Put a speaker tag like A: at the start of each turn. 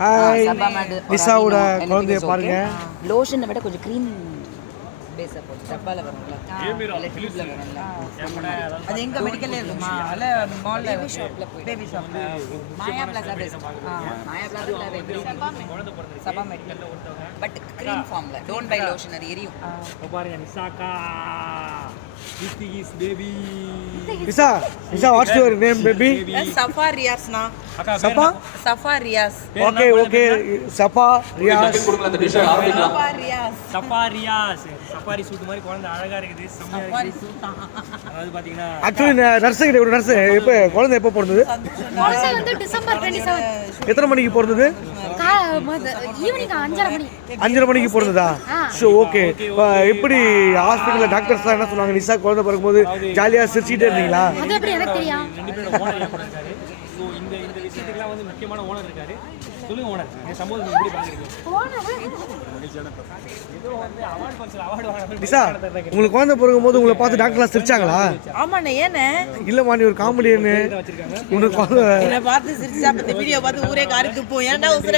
A: Hi நிஷாவோட குழந்தைய பாருங்க.
B: லோஷனை விட கொஞ்சம் க்ரீம் பேஸை போட்டு டப்பால வரும்ல. இல்லை டியூப்ல வரும்ல.
C: அது எங்க மெடிக்கல்ல இருக்குமா? அல்ல மால்ல பேபி ஷாப்ல போய் பேபி ஷாப்ல
B: மாயா plaza best Maya plaza Sabha medical but cream ஃபார்ம்ல டோன்ட் பை லோஷன் அது எரியும்.
D: பாருங்க Nissanka.
A: Nisha Nisha watts your name baby
C: Safa ரியாஸ்னா.
D: அக்கா
A: சப்பா
C: சஃபா? ரியாஸ்.
A: ஓகே ஓகே சப்பா ரியாஸ்.
C: சஃபா ரியாஸ்.
D: சஃபாரியாஸ் சஃபாரி சூட் மாதிரி குழந்தை அழகா இருக்குது. செம்மையா இருக்குது. அதாவது பாத்தீங்கன்னா
A: ஆக்சுவலி நர்ஸு கிட்ட ஒரு நர்ஸு. எப்போ குழந்தை எப்போ பிறந்தது?
E: குழந்தை வந்து டிசம்பர் டுவெண்ட்டி செவன்
A: எத்தனை மணிக்கு பிறந்தது?
E: ஈவினிங் அஞ்சரை மணி.
A: அஞ்சரை மணிக்கு பிறந்ததா ஸோ ஓகே எப்படி ஹாஸ்பிட்டலில் டாக்டர்ஸ்லாம் என்ன சொன்னாங்க நிஷா குழந்தை பிறக்கும்போது ஜாலியாக சிரிச்சுட்டே இருந்தீங்களா?
E: அது எப்படி எனக்கு தெரியும்?
D: ஸோ இந்த இந்த விஷயத்துக்குலாம் வந்து முக்கியமான ஓனர் இருக்காரு. சொல்லுங்க ஓனர் இந்த சம்பவம் நீங்க எப்படி பாக்குறீங்க
A: உங்களுக்கு குழந்தை பிறக்கும்போது உங்களை பார்த்து டாக்டர்லாம் சிரிச்சாங்களா?
C: ஆமாண்ணே ஏண்ணே.
A: இல்லைம்மா நீ ஒரு காமெடியன்னு உனக்கு குழந்தை
C: என்னை பார்த்து சிரிச்சா வீடியோ பார்த்து ஊரே காரி துப்போம் ஏன்டா உசுர